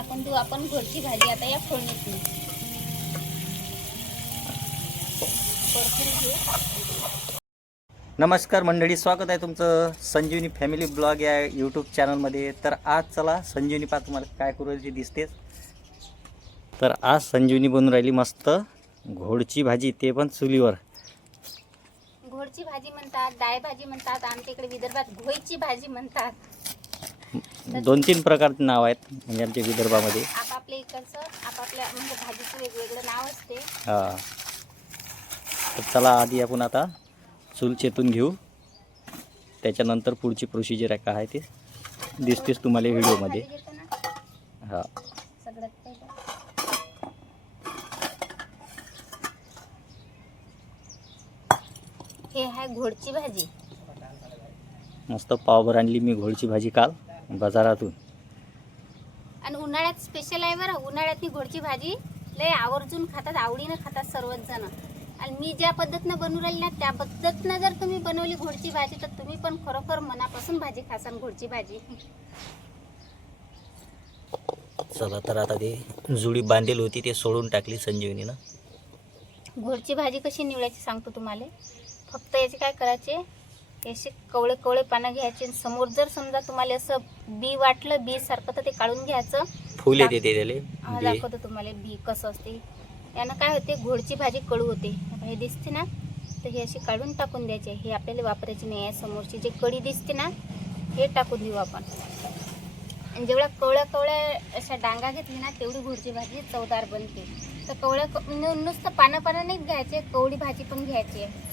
टाकून देऊ आपण घोडची भाजी आता या फोडणीतून परतून घेऊ. नमस्कार मंडळी, स्वागत आहे तुमचं संजीवनी फॅमिली ब्लॉग या यूट्यूब चॅनलमध्ये. तर आज चला संजीवनी पा तुम्हाला काय करू राहिली दिसतेच. तर आज संजीवनी बनवून राहिली मस्त घोडची भाजी, ते पण चुलीवर. घोडची भाजी म्हणतात, डाळ भाजी म्हणतात, आमच्या इकडे विदर्भात घोईची भाजी म्हणतात. 2-3 प्रकारचे नाव आहेत म्हणजे आमच्या विदर्भामध्ये. आपापल्या इकडचं आपापल्या म्हणजे भाजीचं वेगवेगळं नाव असते. हां, तर चला आधी आपण आता चूल चेतून घेऊ, त्याच्यानंतर पुढची प्रोसिजर काय आहे ते दिसतेच तुम्हाला व्हिडिओमध्ये. हां, सगळ्यात पहिलं हे आहे घोडची भाजी. मस्त पावभर आणली मी घोडची भाजी काल बाजारातून. आणि उन्हाळ्यात स्पेशल आहे बरं. उन्हाळ्यात ही घोडची भाजी लय आवर्जून खातात, आवडीनं खातात सर्वच जण. आणि मी ज्या पद्धतीनं बनवून राहिली ना त्या पद्धतीनं जर तुम्ही बनवली घोडची भाजी तर तुम्ही पण खरोखर मनापासून भाजी खासान घोडची भाजी. चला तर आता ते जुडी बांधलेली होती ते सोडून टाकली संजीवनीनं. घोडची भाजी कशी निवडायची सांगतो तुम्हाला. फक्त याचे काय करायचे, असे कवळे कवळे पानं घ्यायचे. समोर जर समजा तुम्हाला असं बी वाटलं बी सारखं तर ते काढून घ्यायचं. फुले देते त्याले. दाखवतो तुम्हाला बी कसं असते. यानं काय होते, घोडची भाजी कडू होते. हे दिसते ना, तर हे असे काढून टाकून द्यायचे. हे आपल्याला वापरायचे नाही आहे. समोरची जे कडी दिसते ना हे टाकून देऊ आपण. आणि जेवढ्या कवळ्या कवळ्या अशा डांगा घेतली ना तेवढी घोडची भाजी चवदार बनते. तर कवळ्या नुसतं पानं नाही घ्यायचे, कवळी भाजी पण घ्यायची आहे.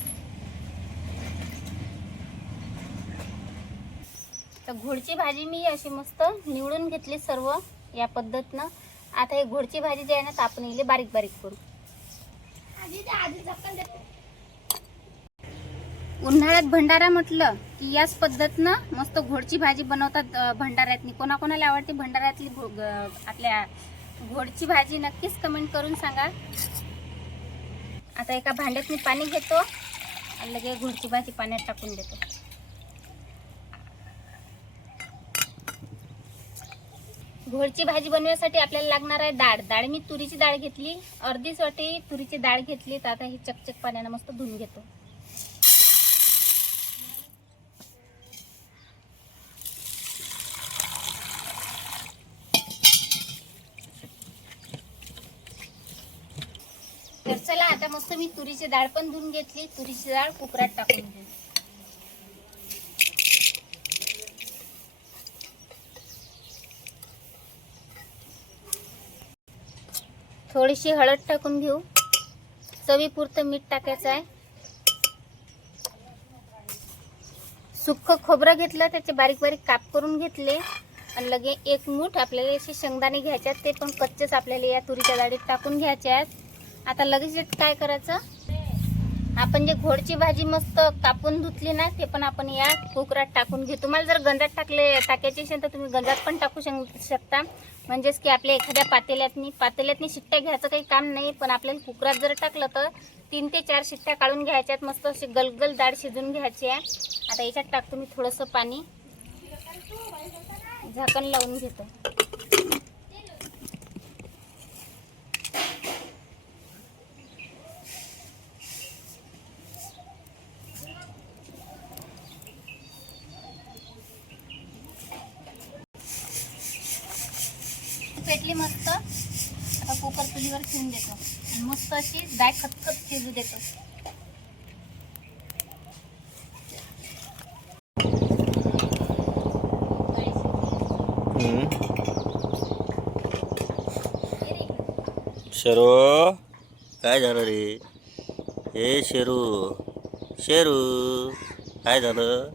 तर घोडची भाजी मी अशी मस्त निवडून घेतली सर्व या पद्धतीनं. आता हे घोडची भाजी जी आहे ना तर आपण इले बारीक बारीक करू. उन्हाळ्यात भंडारा म्हटलं की याच पद्धतीनं मस्त घोडची भाजी बनवतात भंडाऱ्यातनी. कोणाकोणाला आवडते भंडाऱ्यातली आपल्या घोडची भाजी नक्कीच कमेंट करून सांगा. आता एका भांड्यात मी पाणी घेतो आणि लगेच घोडची भाजी पाण्यात टाकून देतो. घोडची भाजी बनवण्यासाठी आपल्याला लागणार आहे डाळ. मी तुरीची डाळ घेतली, अर्धी वाटी तुरीची डाळ घेतली. तर आता ही चकचक पाण्यानं मस्त धुवून घेतो. तर चला आता मस्त मी तुरीची डाळ पण धुवून घेतली. तुरीची डाळ कुकरात टाकून घेऊ. थोडीशी हळद टाकून घेऊ. चवीपुरतं मीठ टाकायचं आहे. सुक्क खोबरं घेतलं, त्याचे बारीक बारीक काप करून घेतले. आणि लगे एक मूठ आपल्याला असे शेंगदाणे घ्यायचे आहेत, ते पण कच्चेच आपल्याला या तुरीच्या डाळीत टाकून घ्यायचे आहेत. आता लगेच काय करायचं, आपण जे घोडची भाजी मस्त कापून धुतली ना ते पण आपण या कुकरात टाकून घेऊ. तुम्हाला जर गंजात टाकायची असेल तर तुम्ही गंजात पण टाकू शकता. म्हणजेच की आपल्या एखाद्या पातेल्यातनी शिट्ट्या घ्यायचं काही काम नाही. पण आपल्याला कुकरात जर टाकलं तर 3 ते 4 शिट्ट्या काढून घ्यायच्यात. मस्त अशी गलगल डाळ शिजून घ्यायची आहे. आता याच्यात टाकतो मी थोडंसं पाणी, झाकण लावून घेतो. पेटली मस्त. आता कुकर चुलीवर ठेवून देतो आणि मस्त अशी डाळ खतखत शिजू देतो. शेरू काय झालं रे? हे शेरू काय झालं?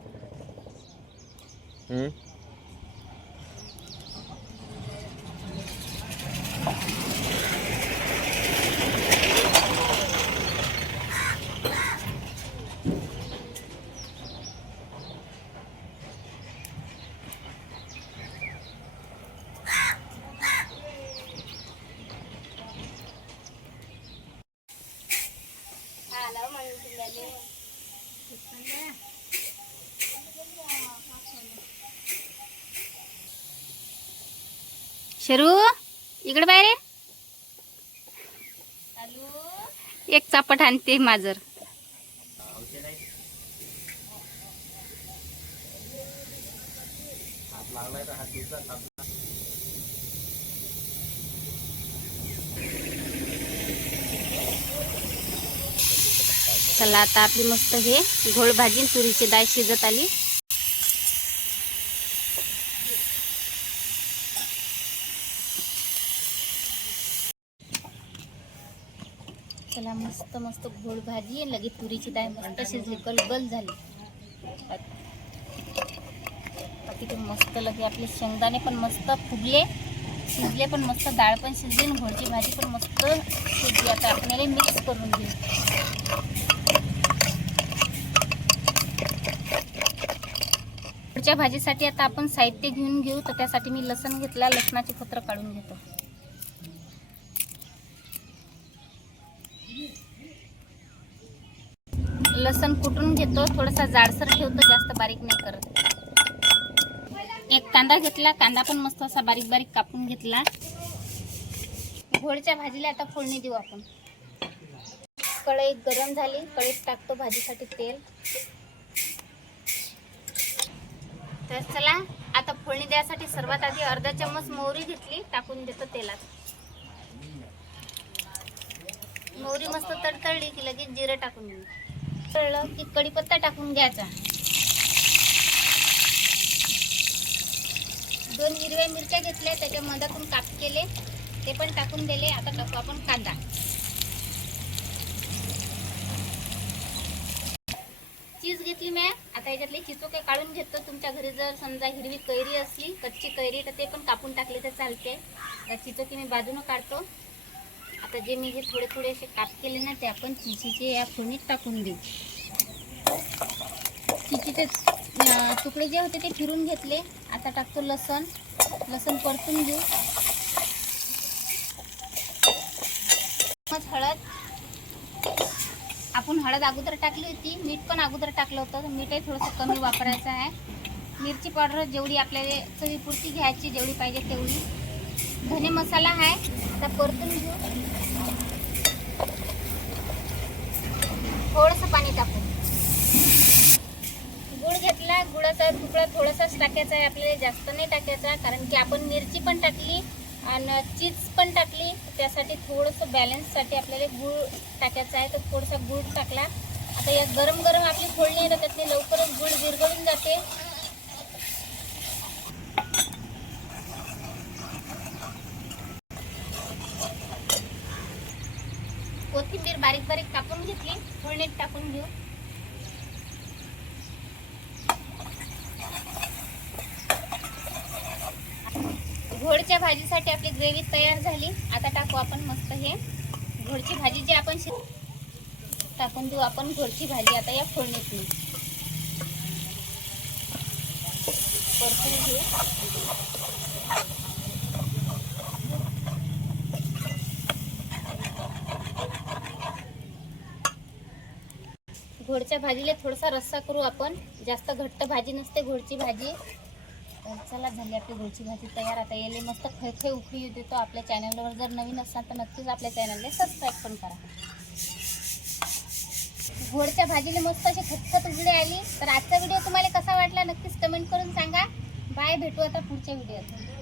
शेरू इकडे बाहेर ये. एक चापट आणते माजर. चला आता आपली मस्त हे घोळ भाजी तुरीची डाळ शिजत आली. चला मस्त मस्त घोळ भाजी लगे तुरीची डाळ मस्त शिजली गलबल झाली. बाकी ते मस्त लगे आपले शेंगदाणे पण मस्त फुगले शिजले पण मस्त डाळ पण शिजली आणि घोळची भाजी पण मस्त शिजली. आता आपण याला मिक्स करून घेऊ. घोळच्या भाजीसाठी आता आपण साहित्य घेऊन घेऊ. तर त्यासाठी मी लसण घेतला. लसणाची पत्र काढून घेतो. लसण कुटून घेतो. थोडासा जाडसर ठेवतो, जास्त बारीक नाही करत. एक कांदा घेतला. कांदा पण मस्त असा बारीक बारीक कापून घेतला. घोळच्या भाजीला आता फोडणी देऊ आपण. कढई गरम झाली. कढईत टाकतो भाजीसाठी तेल. तर चला आता फोडणी द्यायसाठी सर्वात आधी अर्धा चम्मच मोहरी घेतली. टाकून देतो तेलात. मोहरी मस्त तडतडली की लगेच जिरं टाकून देऊ. तळलं की कढीपत्ता टाकून घ्यायचा. 2 हिरव्या मिरच्या घेतल्या, त्याच्या मधातून काप केले, ते पण टाकून दिले. आता टाकू आपण कांदा. चीज घेतली मी. आता याच्यातले चिचोके काढून घेतो. तुमच्या घरी जर समजा हिरवी कैरी असली, कच्ची कैरी, तर ते पण कापून टाकले तर चालते. त्या चिचोके मी बाजूनं काढतो. आता जे मी हे थोडे थोडे असे काप केले ना, ते आपण चिचीचे या फोडणीत टाकून देऊ. चिचीचे तुकडे जे होते ते फिरून घेतले. आता टाकतो लसण. लसण परतून घेऊ. हळद. आपण हळद अगोदर टाकली होती. मीठ पण अगोदर टाकलं होतं. मीठही थोडंसं कमी वापरायचं आहे. मिरची पावडर जेवढी आपल्याला चवीपुरती घ्यायची, जेवढी पाहिजे तेवढी. धने मसाला आहे. आता परतून घेऊ. थोडंसं पाणी टाकू. गुळ घेतला. गुळाचा तुकडा थोडासाच टाकायचा आहे आपल्याला, जास्त नाही टाकायचा. कारण की आपण मिरची पण टाकली आणि चीज पण टाकली. त्यासाठी थोडंसं बॅलन्ससाठी आपल्याला गुळ टाकायचा आहे. तर थोडासा गुळ टाकला. आता या गरम गरम आपली फोडणी आहे, तर त्यातले लवकरच गुळ विरघळून जाते. कोथिंबीर बारीक बारीक कापून घेतली. फोडणीत टाकून घेऊ. घोळच्या भाजीसाठी आपली ग्रेव्ही तयार झाली. आता टाकू आपण मस्त हे घोळची भाजी जी आपण टाकून देऊ. आपण घोळची भाजी आता या फोडणीत परतून घेऊ. घोळच्या भाजीला थोडासा रस्सा करू आपण. जास्त घट्ट भाजी नसते घोळची भाजी. तर चला झाली आपली घोळची भाजी तयार. आता याले मस्त खळखळ उकळी देतो. आपल्या चॅनलवर जर नवीन असाल तर नक्कीच आपल्या चॅनलला सबस्क्राईब पण करा. घोळच्या भाजीला मस्त अशी खतखत उकळी आली. तर आजचा व्हिडिओ तुम्हाला कसा वाटला नक्कीच कमेंट करून सांगा. बाय. भेटू आता पुढच्या व्हिडिओत.